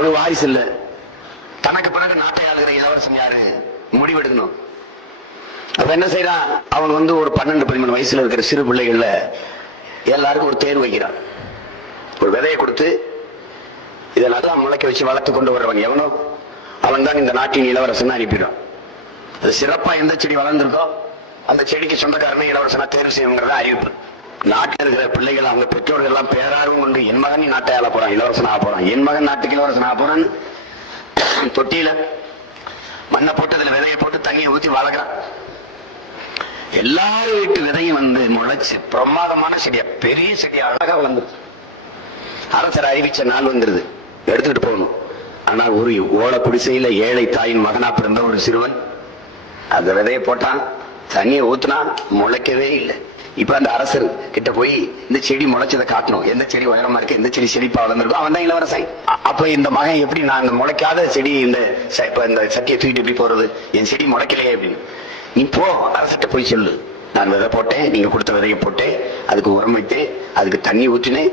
அவனுக்கு வாரிசு இல்ல. தனக்கு பிறகு நாட்டை ஆளுகிற இளவரசன் யாரு முடிவெடுக்கணும். அப்ப என்ன செய்யறான், அவன் ஒரு 12-13 வயசுல இருக்கிற சிறு பிள்ளைகள்ல எல்லாருக்கும் ஒரு தேர்வு வைக்கிறான். ஒரு விதையை கொடுத்து இதை நல்லா முளைக்க வச்சு வளர்த்து கொண்டு வரவன் எவனோ அவன் தான் இந்த நாட்டின் இளவரசன் அனுப்பிடுறான். அது சிறப்பா எந்த செடி வளர்ந்துருக்கோ அந்த செடிக்கு சொந்தக்காரனை இளவரசனா தேர்வு செய்யணுங்கிறத அறிவிப்பு. நாட்டில் இருக்கிற பிள்ளைகள் அவங்க பெற்றோர்கள் எல்லாம் பேரார்வம் கொண்டு என் மகன் நாட்டை ஆள போறான், இளவரசன் ஆக போறான், என் மகன் நாட்டுக்கு இளவரசன் ஆக போறான். தொட்டியில மண்ணை போட்டு அதுல விதையை போட்டு தண்ணியை ஊற்றி வளர்க்கிறான். எல்லாரும் வீட்டு விதையும் முளைச்சு பிரமாதமான செடியா, பெரிய செடியா அழகா வளர்ந்து அரசர் அறிவிச்ச நாள் வந்துருது, எடுத்துக்கிட்டு போகணும். ஆனா ஒரு ஓலை குடிசையில ஏழை தாயின் மகனா பிறந்த ஒரு சிறுவன் அந்த விதையை போட்டான், தண்ணியை ஊத்துனா முளைக்கவே இல்லை. இப்ப அந்த அரசர் கிட்ட போய் இந்த செடி முளைச்சதை காட்டணும், எந்த செடி உயரமா இருக்கு, எந்த செடி செழிப்பா வளர்ந்துருக்கும், அவன் தான் இளவரசன். அப்ப இந்த மகன் எப்படி நான் இந்த முளைக்காத செடி இந்த சட்டியை தூக்கிட்டு எப்படி போறது, என் செடி முளைக்கலையே அப்படின்னு. நீ போ அரசிட்ட போய் சொல்லு, நான் விதை போட்டேன், நீங்க கொடுத்த விதையை போட்டேன், அதுக்கு உரம் வைத்தேன், அதுக்கு தண்ணி ஊற்றினேன்,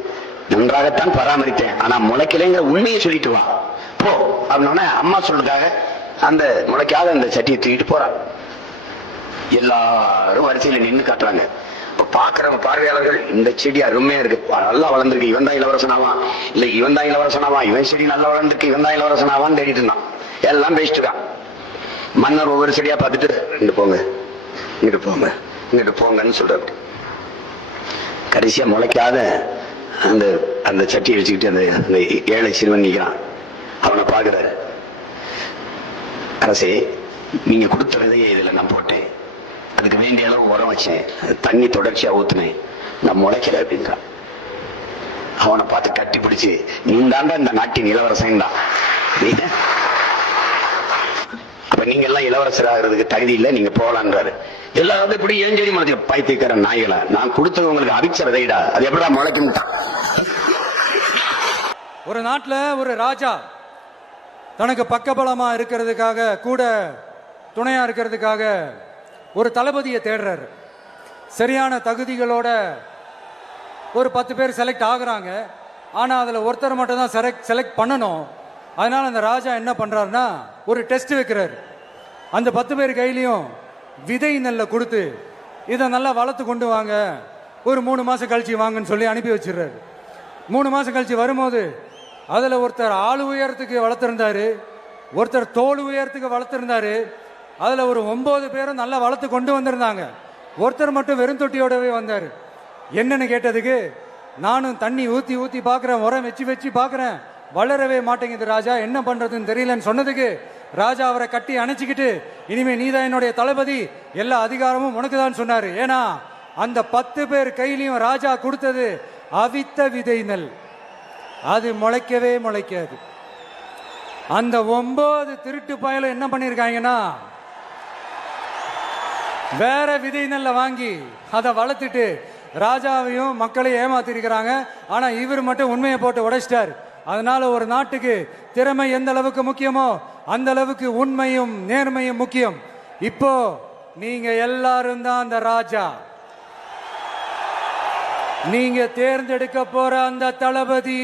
நன்றாகத்தான் பராமரித்தேன், ஆனா முளைக்கலைங்கிற உண்மையை சொல்லிட்டு வா போ அப்படின்னா அம்மா சொல்றதுக்காக அந்த முளைக்காத அந்த சட்டியை தூக்கிட்டு போறான். எல்லாரும் வரிசையில நின்று காட்டுறாங்க. பாக்குறவங்க பார்வையாளர்கள் இந்த செடி அருமையா இருக்கு, நல்லா வளர்ந்துருக்கு, இவன் தான் இளவரசனாவான், இல்ல இவன் தான் இளவரசனாவான், இவன் செடி நல்லா வளர்ந்துருக்கு, இவன் தான் இளவரசனாவான்னு தேடிட்டு இருந்தான். எல்லாம் பேசிட்டு இருக்கான். மன்னர் ஒவ்வொரு செடியா பார்த்துட்டு இங்கிட்டு போங்க, இங்கிட்டு போங்க, இங்கிட்டு போங்கன்னு சொல்றாரு. கடைசியா முளைக்காத அந்த அந்த சட்டியை வச்சுக்கிட்டு அந்த ஏழை சிறுவன் நிற்கிறான். அவனை பாக்குறாரு. அரசே, நீங்க கொடுத்த விதையை இதுல நான் போட்டேன், அதுக்கு வேண்டிய அளவு உரம் வச்சேன், தண்ணி தொடர்ச்சியா ஊத்துனேன், நான் முளைக்கல அப்படின்றான். அவனை பார்த்து கட்டி பிடிச்சு, நீ தாண்டா இந்த நாட்டின் இளவரசன் தான், அப்ப நீங்க எல்லாம் இளவரசர் ஆகிறதுக்கு தகுதி இல்லை, நீங்க போகலான்றாரு. எல்லாரும் இப்படி ஏன் சரி முளைச்சு பைத்தியக்கார நாய்களா, நான் கொடுத்தது உங்களுக்கு அரிச்ச விதைடா, அது எப்படா முளைக்கும். ஒரு நாட்டுல ஒரு ராஜா தனக்கு பக்கபலமா இருக்கிறதுக்காக, கூட துணையா இருக்கிறதுக்காக ஒரு தளபதியை தேடுறாரு. சரியான தகுதிகளோட ஒரு 10 பேர் செலக்ட் ஆகுறாங்க. ஆனா அதுல ஒருத்தர் மட்டும் தான் செலக்ட் பண்ணணும். அதனால அந்த ராஜா என்ன பண்றாருன்னா ஒரு டெஸ்ட் வைக்கிறாரு. அந்த 10 பேர் கையிலையும் விதை நெல்லை கொடுத்து இதை நல்லா வளர்த்து கொண்டு வாங்க, ஒரு 3 மாசம் கழிச்சு வாங்கன்னு சொல்லி அனுப்பி வச்சிடுறாரு. 3 மாசம் கழிச்சு வரும்போது அதுல ஒருத்தர் ஆளு உயரத்துக்கு வளர்த்திருந்தாரு, ஒருத்தர் தோல் உயரத்துக்கு வளர்த்திருந்தாரு. அதுல ஒரு 9 பேரும் நல்லா வளர்த்து கொண்டு வந்திருந்தாங்க. ஒருத்தர் மட்டும் வெறும் தொட்டியோடவே வந்தாரு. என்னன்னு கேட்டதுக்கு, நானும் தண்ணி ஊத்தி ஊத்தி பாக்குறேன், உரம் வச்சு வச்சு பாக்குறேன், வளரவே மாட்டேங்குது ராஜா, என்ன பண்றதுன்னு தெரியலன்னு சொன்னதுக்கு ராஜா அவரை கட்டி அணைச்சிக்கிட்டு, இனிமே நீதான் என்னுடைய தளபதி, எல்லா அதிகாரமும் உனக்கு தான் சொன்னாரு. ஏன்னா அந்த 10 பேர் கையிலையும் ராஜா கொடுத்தது அவித்த விதை நெல், அது முளைக்கவே முளைக்காது. அந்த 9 திருட்டு பயலும் என்ன பண்ணிருக்காங்கன்னா வேற விதை நெல்லை வாங்கி அதை வளர்த்துட்டு ராஜாவையும் மக்களையும் ஏமாத்திருக்கிறாங்க. ஆனா இவர் மட்டும் உண்மையை போட்டு உடைச்சிட்டார். அதனால ஒரு நாட்டுக்கு திறமை எந்த அளவுக்கு முக்கியமோ அந்த அளவுக்கு உண்மையும் நேர்மையும் முக்கியம். இப்போ நீங்க எல்லாரும் தான் அந்த ராஜா. நீங்க தேர்ந்தெடுக்க போற அந்த தளபதி